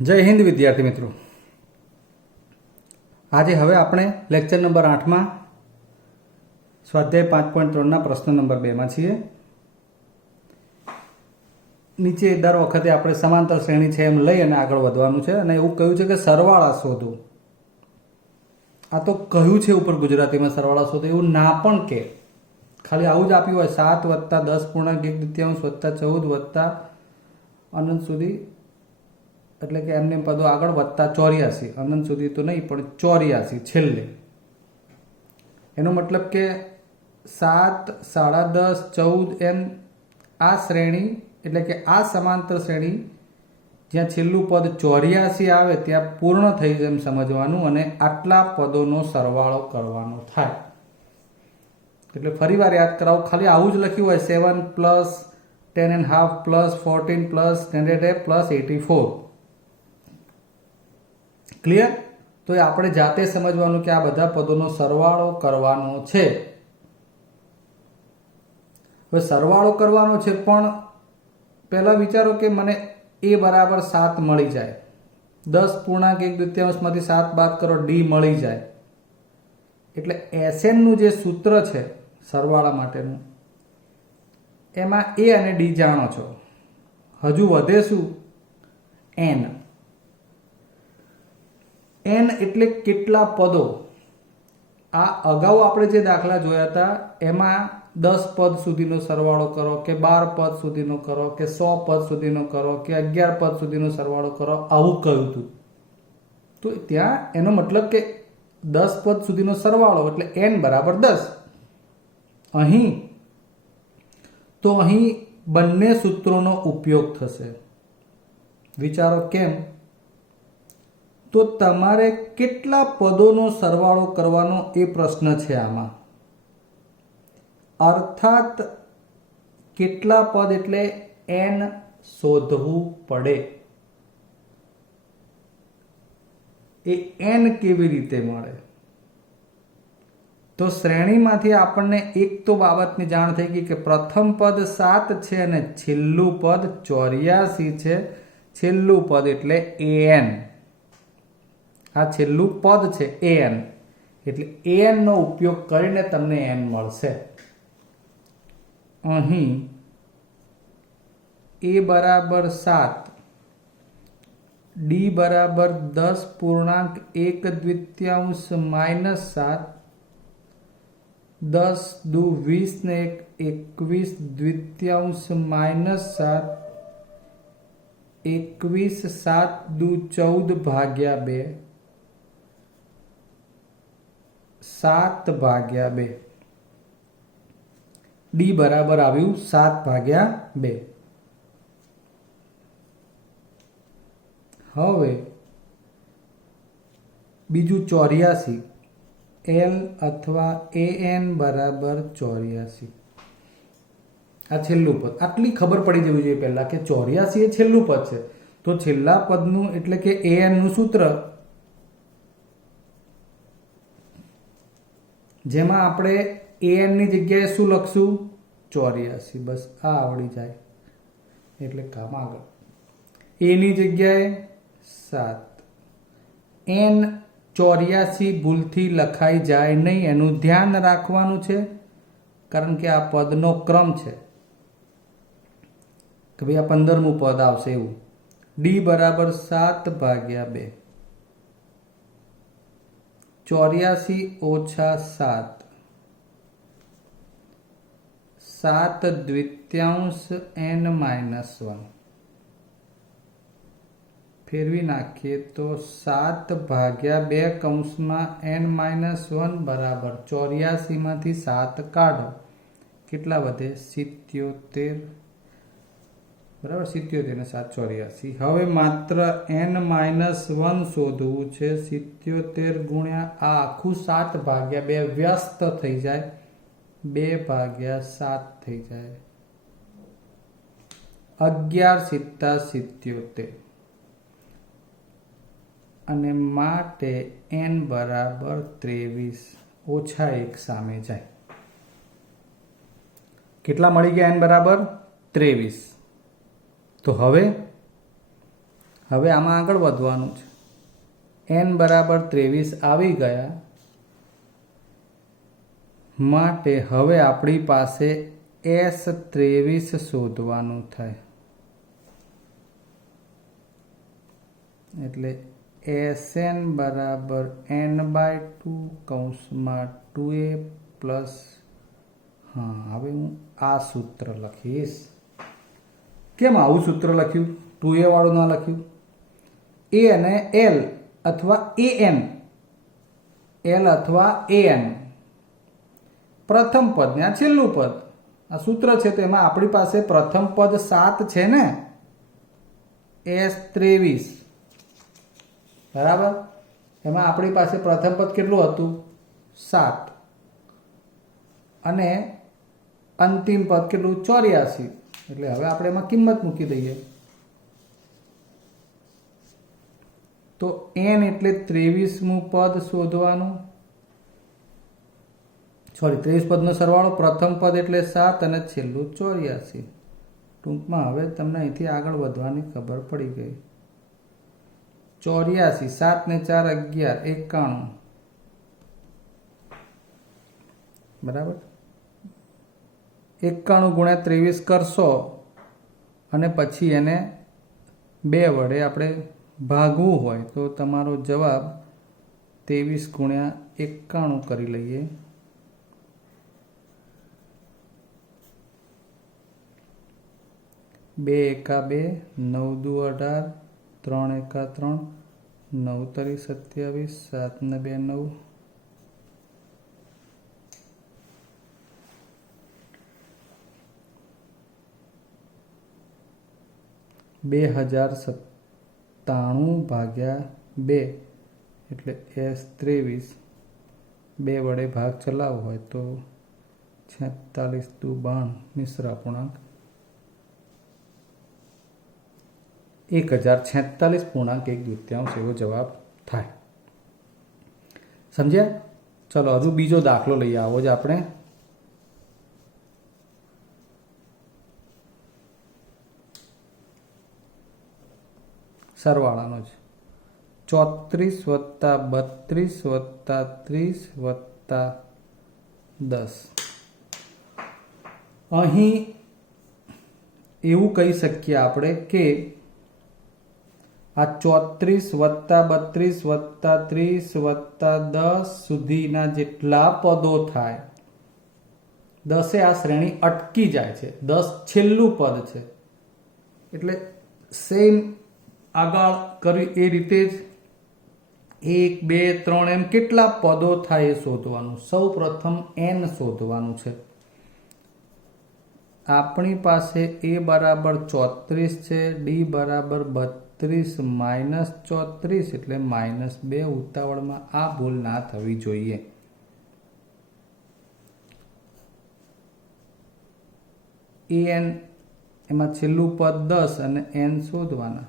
जय हिंद विद्यार्थी मित्रों। आज हवे आपणे लेक्चर नंबर 8 में स्वाध्याय 5.3 प्रश्न नंबर 2 में छीए। नीचे दर वखते आपणे समांतर श्रेणी छे एम लई अने आगळ वधवानुं छे अने एवुं कह्युं छे के सरवाळा शोधो। आ तो कह्युं छे उपर गुजराती में सरवाळा शोधो, एवुं ना पण के खाली आवुं ज आप्युं होय 7 + 10.1 + 14 + अनंत सुधी એટલે કે એમને પદો આગળ વધતા 84 અનંત સુધી તો નહીં પણ 84 છેલ્લે। એનો મતલબ કે 7, 10.5, 14 એમ આ શ્રેણી એટલે કે આ સમાંતર શ્રેણી જ્યાં છેલ્લું પદ 84 આવે ત્યાં પૂર્ણ થઈ જાય એમ સમજવાનું અને આટલા પદોનો સરવાળો કરવાનો થાય। એટલે ફરીવાર યાદ કરાવું, ખાલી આવું જ લખ્યું હોય 7 + 10.5 + 14 + standard A + 84। क्लियर? तो ये आपणे जाते समझवानुं के आ बधा पदोनो सरवाळो करवानो छे। हवे सरवाळो करवानो छे पण पहेला विचारो के मने a = 7 मळी जाय, 10.1 मांथी 7 बाद करो d मळी जाय એટલે Sn નું जे सूत्र छे सरवाळा माटेनुं एमां a अने d जाणो छो। हजू वधे शुं? n। n એટલે કેટલા પદો? આ અગાઉ આપણે જે દાખલા જોયા હતા એમાં 10 પદ સુધીનો સરવાળો કરો કે 12 પદ સુધીનો કરો કે 100 પદ સુધીનો કરો કે 11 પદ સુધીનો સરવાળો કરો, આવું કહ્યું હતું। તો ત્યાં એનો મતલબ કે 10 પદ સુધીનો સરવાળો એટલે n = 10। અહીં તો અહીં બંને સૂત્રોનો ઉપયોગ થશે। વિચારો કેમ? तो तमारे केटला पदोनो सरवाळो करवानो ए प्रश्न छे आमां। अर्थात केटला पद एटले n शोधवू पड़े। ए n केवी रीते मळे? तो श्रेणीमांथी आपणने एक तो बाबतनी जाण थई गई के प्रथम पद 7 छे अने छेल्लुं पद 84 छे। छेल्लुं पद एटले an। आ छेल्लुं पद छे an એટલે an નો ઉપયોગ કરીને તમને n મળશે। અહીં a = 7, d = 10.1 - 7, 10 દુ 20 ને 21 -7, 21 7 દુ 14/2, 7/2। d बराबर आव्યું 7/2। હવે બીજું 84 l અથવા an = 84। આ છેલ્લું પદ, આટલી ખબર પડી જવી જોઈએ પહેલા કે 84 એ છેલ્લું પદ છે। તો છેલ્લા પદનું એટલે કે an નું સૂત્ર જેમાં આપણે an ની જગ્યાએ શું લખશું? 84। બસ આ આવડી જાય એટલે કામ આગળ। a ની જગ્યાએ 7, n 84 ભૂલથી લખાઈ જાય નહીં એનું ધ્યાન રાખવાનું છે, કારણ કે આ પદનો ક્રમ છે કે ભાઈ આ 15મું પદ આવશે એવું। d = 7/2, 84 - 7, 7/2 n - 1। ફેરવી નાખીએ તો 7/2 કૌંસમાં n - 1 બરાબર 84 માંથી 7 કાઢો, કેટલા વધે? 77 બરાબર। 77 ને 7 84। હવે માત્ર n - 1 શોધવું છે। 77 ગુણ્યા આ આખું 7/2 વ્યસ્ત થઈ જાય, 2/7 થઈ જાય, 11 * 77 અને માટે n = 23 ઓછા 1 સામે જાય। કેટલા મળી ગયા? n = 23। તો હવે હવે આમાં આગળ વધવાનું છે. n બરાબર 23 આવી ગયા માટે હવે આપણી પાસે S23 શોધવાનું થાય. એટલે Sn બરાબર n/2 કૌંસમાં 2a પ્લસ, હા હવે હું આ સૂત્ર લખીશ. કેમ આવું સૂત્ર લખ્યું, 2a વાળું ના લખ્યું? a અને l અથવા an, l અથવા an, પ્રથમ પદ ને આ છેલ્લું પદ, આ સૂત્ર છે. તો એમાં આપણી પાસે પ્રથમ પદ 7 છે ને, S23 બરાબર. એમાં આપણી પાસે પ્રથમ પદ કેટલું હતું? 7. અને અંતિમ પદ કેટલું? 84. એટલે હવે આપણે એમાં કિંમત મૂકી દઈએ. તો n એટલે 23મું પદ શોધવાનું, સોરી 23 પદનો સરવાળો, પ્રથમ પદ એટલે 7 અને છેલ્લું 84. ટૂંકમાં હવે તમને અહીંથી આગળ વધવાની ખબર પડી ગઈ. 84, 7 ને 4 11, 91 બરાબર. 91 ગુણ્યા 23 કરશો અને પછી એને 2 વડે આપણે ભાગવું હોય તો તમારો જવાબ 23 ગુણ્યા 91 કરી લઈએ. 2 એકા 2, 9 દુ 18, 3 એકા 3, 9 તરી 27, 7 ને 2 9. $2097 ભાગ્યા 2 એટલે S23. 2 વડે ભાગ ચલાવવો હોય તો 46 દુ 92, મિશ્ર અપૂર્ણાંક 1046.1 એવો જવાબ થાય. સમજ્યા? ચલો હજુ બીજો દાખલો લઈએ. આવો જ આપણે સરવાળાનો જ 34 + 32 + 30 + 10. અહીં એવું કહી શકીએ આપણે કે આ 34 + 32 + 30 + 10 સુધીના જેટલા પદો થાય, 10એ આ શ્રેણી અટકી જાય છે. 10 છેલ્લું પદ છે. એટલે સેમ આગળ કર્યું એ રીતે જ 1 2 3 એમ કેટલા પદો થાય એ શોધવાનું. સૌ પ્રથમ n શોધવાનું છે. આપણી પાસે a બરાબર 34 છે, d બરાબર 32 માઇનસ 34 એટલે -2. ઉતાવળમાં આ ભૂલ ના થવી જોઈએ. an એમાં છેલ્લું પદ 10 અને n શોધવાના.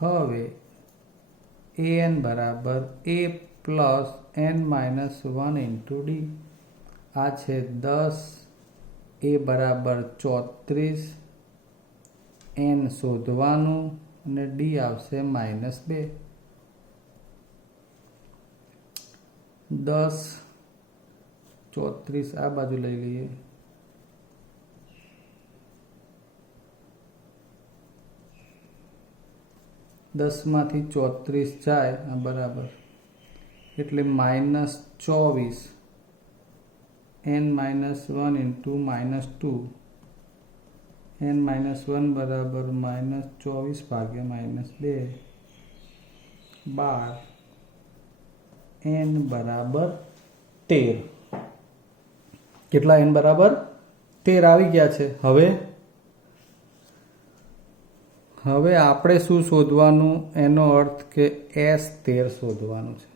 હવે an બરાબર a plus n minus 1 into d. આ છે 10, a બરાબર 34, n શોધવાનું અને d આવશે -2. 10 34 આ બાજુ લઈ લઈએ. 10 માંથી 34 જાય આ બરાબર એટલે -24, n -1 ઇન્ટુ -2, n -1 બરાબર -24 ભાગ્યા -2, 12, n બરાબર 13. કેટલા n બરાબર 13 આવી ગયા છે. હવે આપણે શું શોધવાનું? એનો અર્થ કે S13 શોધવાનું છે.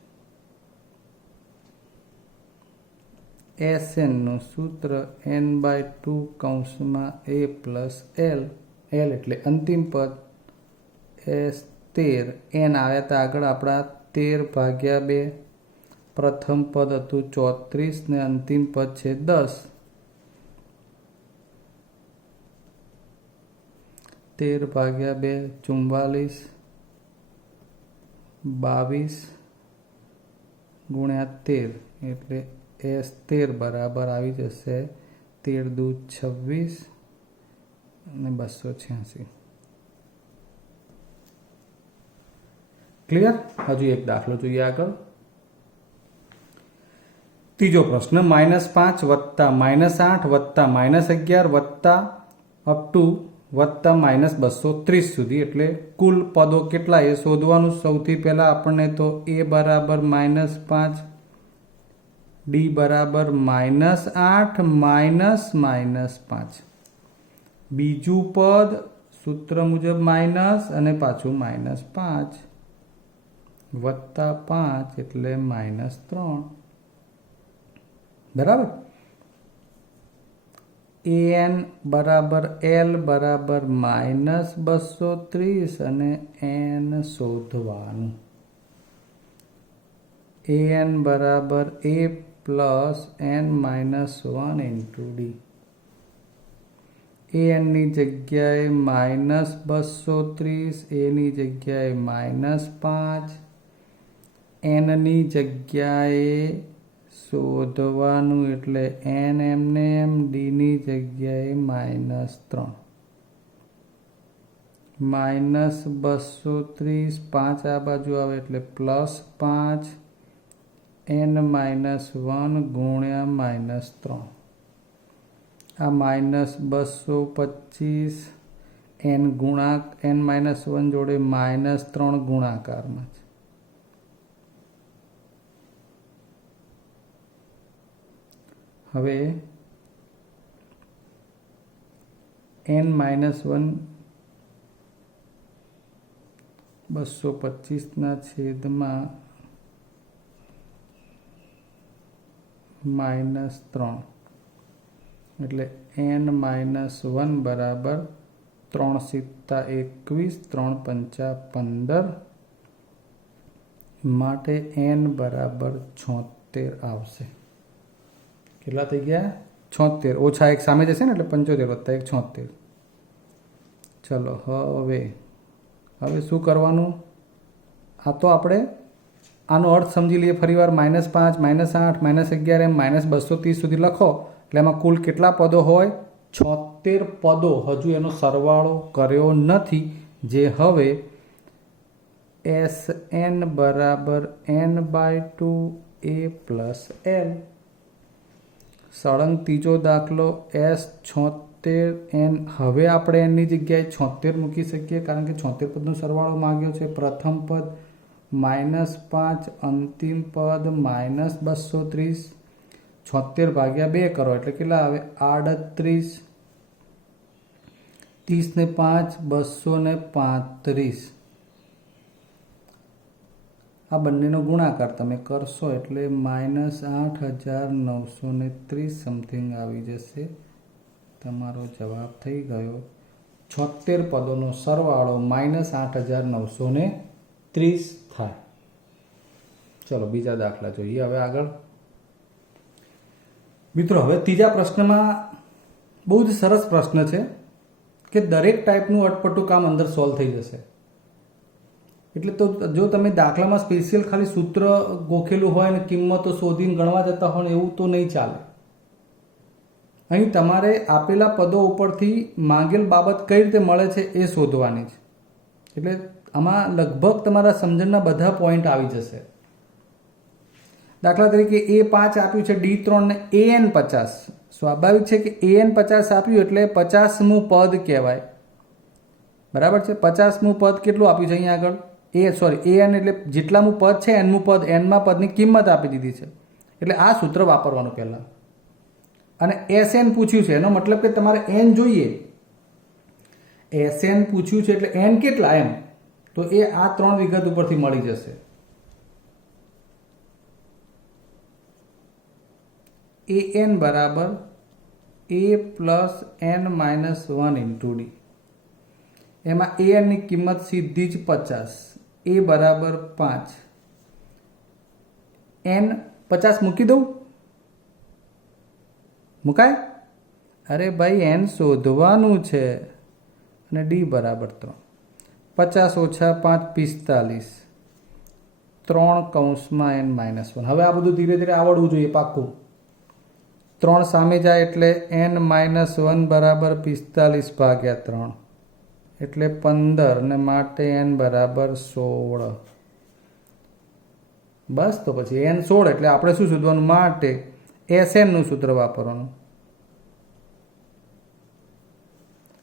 Sn નું સૂત્ર n/2 કૌંસમાં a પ્લસ l, l એટલે અંતિમ પદ, S13, n આવ્યા હતા આગળ આપણા 13 ભાગ્યા 2. પ્રથમ પદ હતું 34 ને અંતિમ પદ છે 10. 13 ભાગ્યા 2 44 22 ગુણ્યા 13 એટલે S13 બરાબર આવી જશે 13 દુ 26 અને 286. ક્લિયર? હજુ એક દાખલો જોઈએ આગળ. ત્રીજો પ્રશ્ન -5 વત્તા -8 વત્તા -11 વત્તા અપ ટુ વત્તા -230 સુધી એટલે કુલ પદો કેટલા એ શોધવાનું. સૌથી પહેલા આપણને તો a બરાબર -5, d બરાબર -8 -5, બીજું પદ સૂત્ર મુજબ માઇનસ અને પાછું -5 વત્તા 5 એટલે -3. બરાબર. an બરાબર l બરાબર -230 અને n શોધવાનું. an બરાબર a plus n -1 into d. an ની જગ્યાએ -230, a ની જગ્યાએ -5, n ની જગ્યાએ શોધવાનું એટલે n એમને એમ, d ની જગ્યાએ -3. -230 5 આ બાજુ આવે એટલે +5 n -1 ગુણ્યા -3. આ -225 n -1 જોડે -3 ગુણાકારમાં છે. હવે n -1 225 છેદમાં -3 એટલે n -1 બરાબર 3 × 21 3 × 5 15 માટે n બરાબર 76 આવશે. કેટલા થઈ ગયા? 76. ઓછા એક સામે જશે ને એટલે 75 વત્તા 1 76. ચલો હવે શું કરવાનું? આ તો આપણે આનો અર્થ સમજી લઈએ ફરીવાર. -5 -8 -11 એમ -230 સુધી લખો એટલે એમાં કુલ કેટલા પદો હોય? 76 પદો. હજુ એનો સરવાળો કર્યો નથી, જે હવે Sn બરાબર n/2 a પ્લસ l. સળંગ ત્રીજો દાખલો S76n. હવે આપણે એની જગ્યાએ 76 મૂકી શકીએ કારણ કે 76 પદનો સરવાળો માંગ્યો છે. પ્રથમ પદ -5, અંતિમ પદ -230. 76 ભાગ્યા 2 કરો એટલે કેટલા આવે? 38. 30 ને 5 235. આ બંનેનો ગુણાકાર તમે કરશો એટલે -8930 સમથિંગ આવી જશે. તમારો જવાબ થઈ ગયો 76 પદોનો સરવાળો -8930 થાય. ચલો બીજા દાખલા જોઈએ હવે આગળ. મિત્રો હવે ત્રીજા પ્રશ્નમાં બહુ જ સરસ પ્રશ્ન છે કે દરેક ટાઈપનું અટપટું કામ અંદર સોલ્વ થઈ જશે. એટલે તો જો તમે દાખલામાં સ્પેશિયલ ખાલી સૂત્ર ગોખેલું હોય ને કિંમતો શોધીને ગણવા જતા હોય એવું તો નહીં ચાલે. અહીં તમારે આપેલા પદો ઉપરથી માંગેલ બાબત કઈ રીતે મળે છે એ શોધવાની છે. એટલે આમાં લગભગ તમારા સમજણના બધા પોઈન્ટ આવી જશે. દાખલા તરીકે A5 આપ્યું છે, D3 ને AN50. સ્વાભાવિક છે કે AN50 આપ્યું એટલે 50મું પદ કહેવાય. બરાબર છે. 50મું પદ કેટલું આપ્યું છે અહીંયા આગળ? AN એટલે જેટલામું પદ છે એનમું પદ, એનમાં પદની કિંમત આપી દીધી છે. એટલે આ સૂત્ર વાપરવાનું પહેલાં. અને SN પૂછ્યું છે એનો મતલબ કે તમારે n જોઈએ. SN પૂછ્યું છે એટલે n કેટલા એમ, તો એ આ 3 વિગત ઉપરથી મળી જશે. AN બરાબર A plus n -1 into d. એમાં AN ની કિંમત સીધી જ 50. A બરાબર 5. n 50 મૂકી દઉં? મુકાય? અરે ભાઈ n શોધવાનું છે. અને ડી બરાબર 3. 50 ઓછા 5 45, 3 કૌંસમાં n-1. હવે આ બધું ધીરે ધીરે આવડવું જોઈએ પાક્કું. 3 સામે જાય એટલે n-1 બરાબર 45 ભાગ્યા 3 એટલે 15 ને માટે n બરાબર 16. બસ તો પછી n 16 એટલે આપણે શું શોધવાનું? માટે SN નું સૂત્ર વાપરવાનું.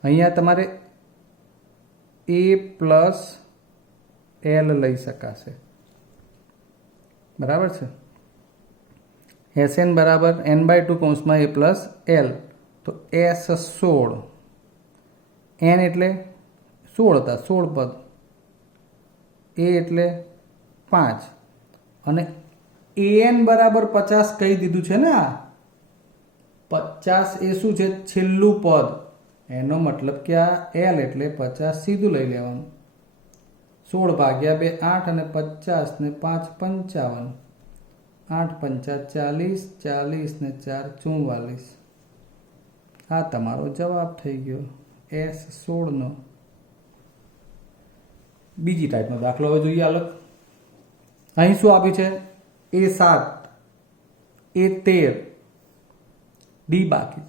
અહીંયા તમારે a પ્લસ l લઈ શકાશે, બરાબર છે. SN બરાબર n/2 કૌંસમાં a પ્લસ l, તો S16 n એટલે 16 હતા, 16 પદ, a એટલે 5 અને an બરાબર 50 કહી દીધું છે ને. આ 50 એ શું છે? છેલ્લું પદ. એનો મતલબ કે આ l એટલે 50 સીધું લઈ લેવાનું. 16 ભાગ્યા 2 8 અને 50 ને 5 55, 8 5 40, 40 ને 4 44. આ તમારો જવાબ થઈ ગયો S16 નો. બીજી ટાઈપનો દાખલો હવે જોઈએ અલગ. અહીં શું આપ્યું છે? A7, A13, ડી બાકી.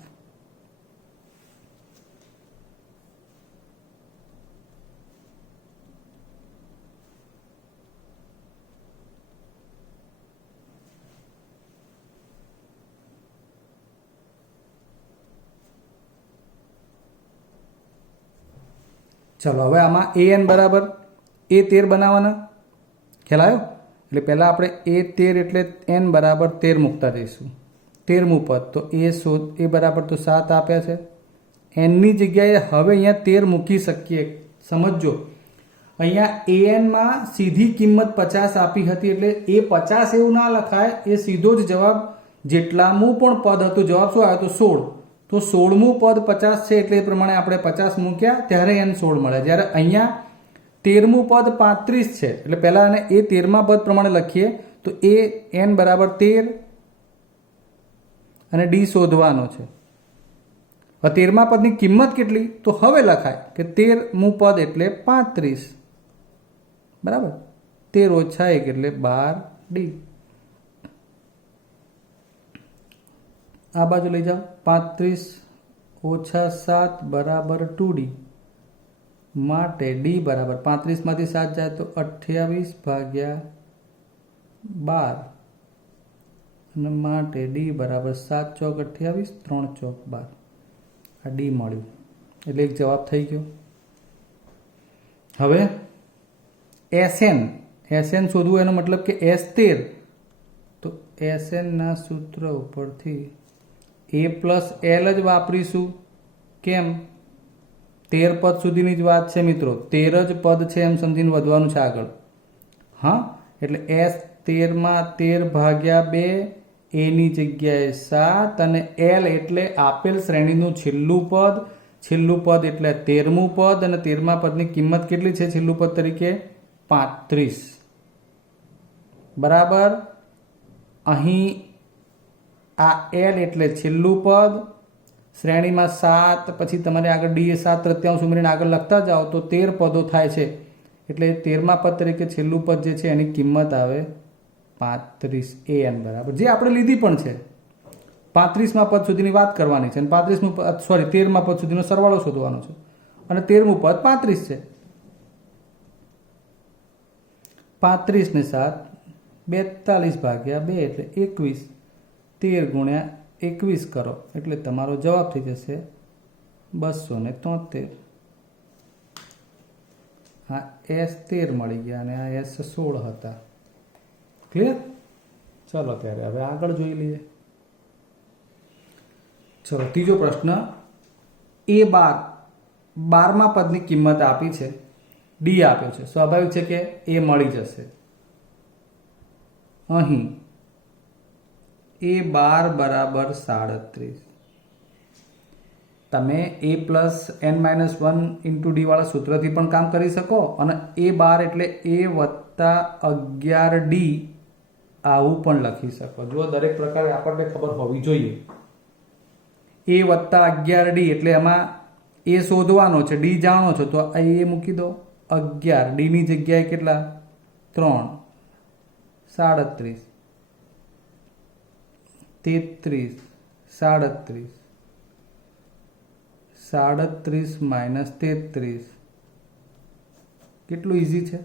ચલો હવે આમાં an બરાબર A13 બનાવવાના. ખ્યાલ આવ્યો? એટલે પહેલાં આપણે A13 એટલે n બરાબર 13 મૂકતા જઈશું. 13મું પદ તો a બરાબર તો 7 આપ્યા છે. nની જગ્યાએ હવે અહીંયા 13 મૂકી શકીએ. સમજો, અહીંયા an માં સીધી કિંમત 50 આપી હતી એટલે એ 50 એવું ના લખાય, એ સીધો જ જવાબ જેટલામું પણ પદ હતું, જવાબ શું આવ્યો? તો 16. તો 16મું પદ 50 છે એટલે એ પ્રમાણે આપણે 50 મૂક્યા ત્યારે n 16 મળે. જ્યારે અહીંયા 13મું પદ 35 છે એટલે પહેલાં આને એ 13મા પદ પ્રમાણે લખીએ તો એ n બરાબર 13 અને ડી શોધવાનો છે. હવે 13મા પદની કિંમત કેટલી? તો હવે લખાય કે 13મું પદ એટલે 35, બરાબર. 13 ઓછા 1 એટલે 12 ડી. આ બાજુ લઈ જાઓ. 35 ઓછા 7 બરાબર 2D. માટે ડી બરાબર 35 માંથી 7 જાય તો 28 ભાગ્યા 12 અને માટે ડી બરાબર 7 ચોક 28, 3 ચોક 12. આ ડી મળ્યું એટલે એક જવાબ થઈ ગયો. હવે SN શોધવું, એનો મતલબ કે S13. તો SN ના સૂત્ર ઉપરથી a પ્લસ l જ વાપરીશું. કેમ? 13 પદ સુધીની જ વાત છે મિત્રો, 13 જ પદ છે એમ સમજીને વધવાનું છે આગળ. હા, એટલે S13 માં 13 ભાગ્યા 2, a ની જગ્યાએ 7 અને l એટલે આપેલ શ્રેણીનું છેલ્લું પદ એટલે 13મું પદ અને 13મા પદની કિંમત કેટલી છે છેલ્લું પદ તરીકે? 35. બરાબર. અહીં આ l એટલે છેલ્લું પદ, શ્રેણીમાં 7, પછી તમારે આગળ ડી એ 7 તૃતીયાંશ ઉમેરીને આગળ લખતા જાઓ તો 13 પદો થાય છે. એટલે 13મા પદ તરીકે છેલ્લું પદ જે છે એની કિંમત આવે 35 an બરાબર, જે આપણે લીધી પણ છે. 35મા પદ સુધીની વાત કરવાની છે અને 13મા પદ સુધીનો સરવાળો શોધવાનો છે અને 13મું પદ 35 છે. 35 ને 7 42 ભાગ્યા 2 એટલે 21. 13 ગુણ્યા 21 કરો એટલે તમારો જવાબ થઈ જશે 273. આ S13 મળી ગયા અને આ S16 હતા. ક્લિયર? ચલો ત્યારે હવે આગળ જોઈ લઈએ. ચલો ત્રીજો પ્રશ્ન. A12મા પદની કિંમત આપી છે, ડી આપ્યો છે. સ્વાભાવિક છે કે એ મળી જશે. અહીં A12 બરાબર 37. તમે a plus n-1 into D વાળા સૂત્રથી પણ કામ કરી શકો અને A12 એટલે a વત્તા 11d આવું પણ લખી શકો. જો દરેક પ્રકારે આપણને ખબર હોવી જોઈએ. a વત્તા 11d એટલે એમાં એ શોધવાનો છે, ડી જાણો છો તો એ મૂકી દો 11, ડીની જગ્યાએ કેટલા 3, 37, 33, 37, 37 માઇનસ 33 કેટલું ઇઝી છે,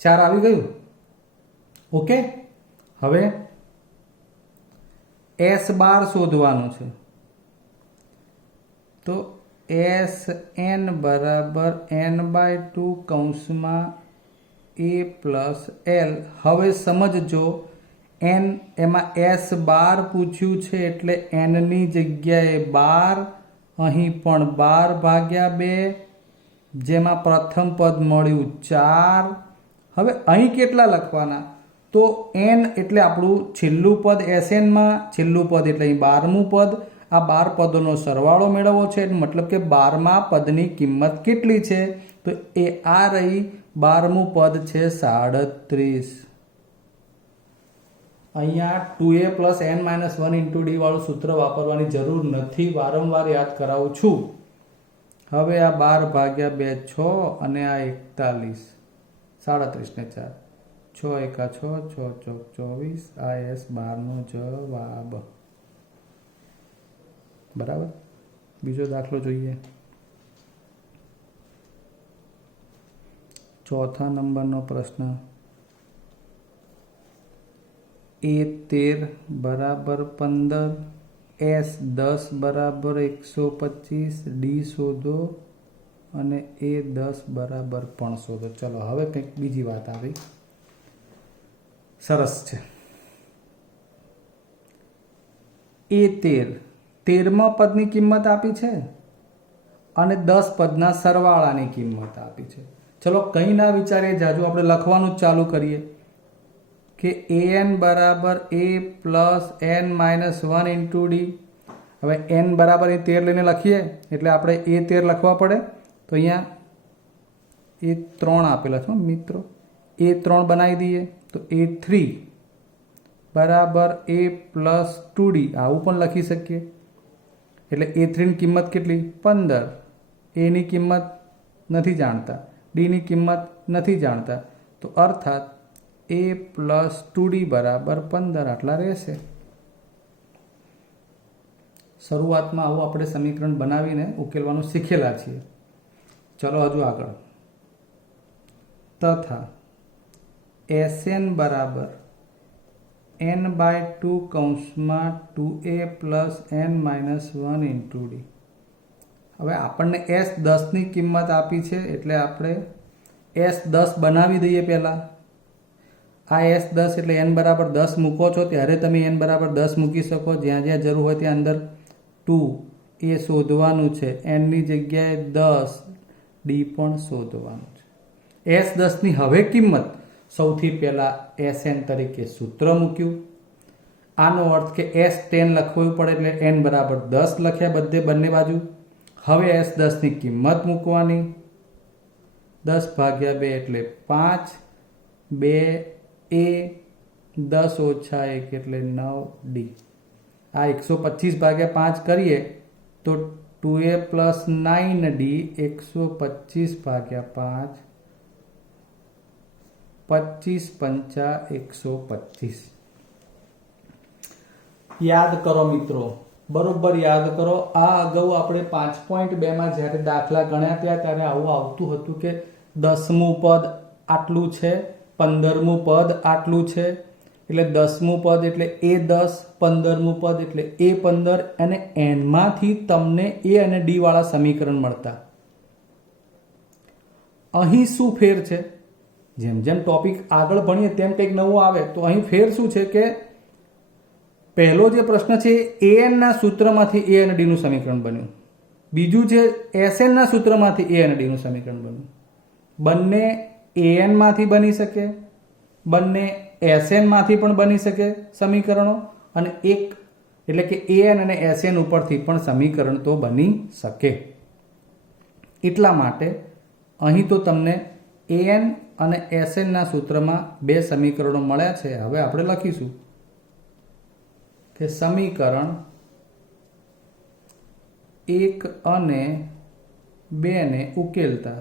4 આવી ગયું. ઓકે, હવે S બાર શોધવાનું છે તો SN બરાબર n/2 કૌંસમાં A પ્લસ L. હવે સમજજો n એમાં S બાર પૂછ્યું છે એટલે n ની જગ્યાએ 12, અહીં પણ 12/2, જેમાં પ્રથમ પદ મળ્યું 4. હવે અહીં કેટલા લખવાના તો n એટલે આપણું છેલ્લું પદ SN માં, છેલ્લું પદ એટલે અહીં 12મું પદ. આ 12 પદોનો સરવાળો મેળવવો છે, મતલબ કે 12મા પદની કિંમત કેટલી છે તો એ આ રહી 12મું પદ છે 37. અહીંયા 2a plus n minus 1 into D વાળું સૂત્ર વાપરવાની જરૂર નથી, વારંવાર યાદ કરાવું છું. હવે આ 12/2 6 અને આ 41, 37 ને 4, 6 એકા 6, 6 ચોક 24. આ S બારનો જવાબ. બરાબર. બીજો દાખલો જોઈએ. ચોથા નંબરનો પ્રશ્ન. A13 બરાબર 15, S10 બરાબર 125, ડી શોધો અને A10 બરાબર પણ શોધો. ચલો હવે કંઈક બીજી વાત આવી. સરસ છે. A13 13મા પદની કિંમત આપી છે અને 10 પદના સરવાળાની કિંમત આપી છે. ચલો કંઈ ના વિચારીએ, જાજુ આપણે લખવાનું જ ચાલુ કરીએ કે an બરાબર a plus n minus 1 into D. હવે n બરાબર એ 13 લઈને લખીએ એટલે આપણે A13 લખવા પડે. તો અહીંયા A3 આપેલા છે મિત્રો, A3 બનાવી દઈએ તો A3 બરાબર a પ્લસ 2d આવું પણ લખી શકીએ. એટલે A3 ની કિંમત કેટલી 15, a ની કિંમત નથી જાણતા, d ની કિંમત નથી જાણતા, તો અર્થાત a પ્લસ 2d બરાબર 15 આટલા રહેશે. શરૂઆતમાં આવું આપણે સમીકરણ બનાવીને ઉકેલવાનું શીખેલા છીએ. ચલો હજુ આગળ. તથા Sn બરાબર n/2 કૌંસમાં 2a plus n minus 1 into D. હવે આપણને S10 ની કિંમત આપી છે એટલે આપણે S10 બનાવી દઈએ પહેલાં. આ S10 એટલે n બરાબર 10 મૂકો છો ત્યારે તમે n બરાબર 10 મૂકી શકો, જ્યાં જ્યાં જરૂર હોય ત્યાં અંદર 2 એ શોધવાનું છે, n ની જગ્યાએ 10, ડી પણ શોધવાનું છે. S10 ની હવે કિંમત સૌથી પહેલાં Sn તરીકે સૂત્ર મૂક્યું. આનો અર્થ કે S10 લખવું પડે એટલે n બરાબર 10 લખ્યા બંને બાજુ. હવે S10 ની કિંમત મૂકવાની, 10/2 એટલે 5, 2a, 10 ઓછા 1 એટલે 9d. આ 125/5 કરીએ તો 2a પ્લસ 9d 125/5, 25 પંચા 125. યાદ કરો મિત્રો, બરોબર યાદ કરો. આ અગાઉ આપણે 5.2માં જ્યારે દાખલા ગણ્યા ત્યારે આવું આવતું હતું કે 10મું પદ આટલું છે, 15મું પદ આટલું છે, એટલે 10મું પદ એટલે A10, 15મું પદ એટલે A15 અને એનમાંથી તમને A અને D વાળા સમીકરણ મળતા. અહીં શું ફેર છે? જેમ જેમ ટોપિક આગળ ભણીએ તેમ કંઈક નવું આવે. તો અહીં ફેર શું છે કે પહેલો જે પ્રશ્ન છે an ના સૂત્રમાંથી a અને d નું સમીકરણ બન્યું. બીજું છે Sn ના સૂત્રમાંથી a અને d નું સમીકરણ બન્યું. બંને an માંથી બની શકે, બંને Sn માંથી પણ બની શકે સમીકરણો, અને એક એટલે કે an અને Sn ઉપરથી પણ સમીકરણ તો બની શકે. એટલા માટે અહીં તો તમને an અને Sn ના સૂત્રમાં બે સમીકરણો મળ્યા છે. હવે આપણે લખીશું કે સમીકરણ 1 અને 2 ને ઉકેલતા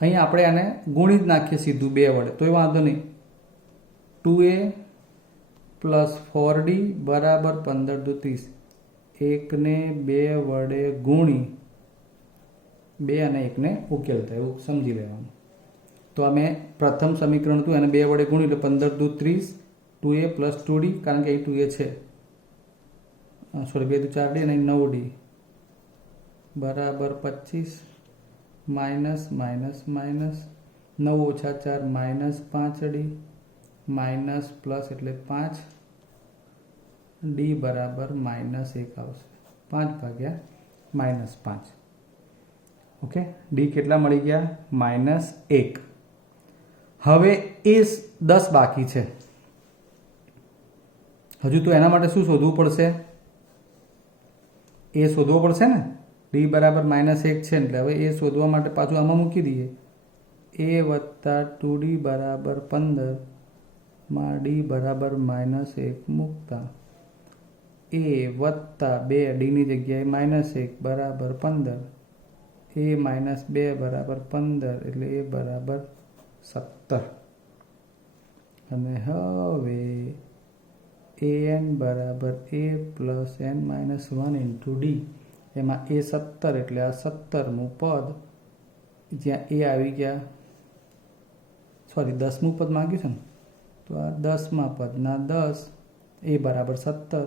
અહીંયા આપણે આને ગુણી જ નાખીએ સીધું 2 વડે તોય વાંધો નહીં. 2a પ્લસ 4d બરાબર 15 દુ 30. 1 ને 2 વડે ગુણી 2 અને 1 ને ઉકેલતા એવું સમજી લેવાનું. તો અમે પ્રથમ સમીકરણ હતું એને 2 વડે ગુણી એટલે 15 દુ 30. 2a પ્લસ 2d કારણ કે અહીં 2a છે, સોરી 2 દુ 4d અને 9d બરાબર 25 માઇનસ માઇનસ માઇનસ 9 ઓછા 4 માઇનસ 5d માઇનસ પ્લસ એટલે 5 d બરાબર માઇનસ 1 આવશે. 5 ભાગ્યા માઇનસ 5. ઓકે, ડી કેટલા મળી ગયા? માઇનસ 1. હવે એ 10 બાકી છે. હજુ તો એના માટે શું શોધવું પડશે? એ શોધવો પડશે ને. ડી બરાબર માઇનસ 1 છે એટલે હવે એ શોધવા માટે પાછું આમાં મૂકી દઈએ. એ વત્તા 2d બરાબર 15 માં ડી બરાબર માઇનસ 1 મૂકતા એ વત્તા 2 ડીની જગ્યાએ માઇનસ 1 બરાબર 15. એ માઇનસ 2 બરાબર 15 એટલે એ બરાબર 17. અને હવે an બરાબર a plus n minus 1 into D એમાં એ 17 એટલે આ 17મું પદ જ્યાં એ આવી ગયા, સોરી 10મું પદ માંગ્યું છે ને, તો આ 10મા પદના 10 એ બરાબર 17.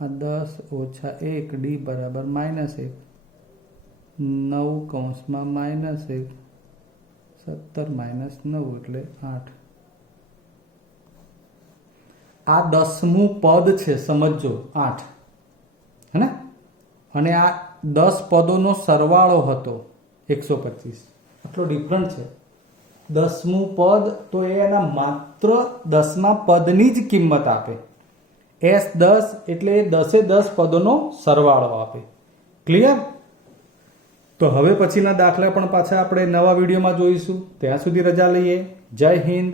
આ 10 ઓછા 1 ડી બરાબર માઇનસ 1 9 કૌંસમાં માઇનસ 1 17 માઇનસ 9 એટલે 8. આ 10મું પદ છે સમજો 8 હે ને, અને આ 10 પદોનો સરવાળો હતો 125. આટલો ડિફરન્ટ છે. 10મું પદ તો એના માત્ર 10મા પદની જ કિંમત આપે. S10 એટલે 10 પદોનો સરવાળો આપે. ક્લિયર? તો હવે પછીના દાખલા પણ પાછા આપણે નવા વિડીયોમાં જોઈશું. ત્યાં સુધી રજા લઈએ. જય હિન્દ.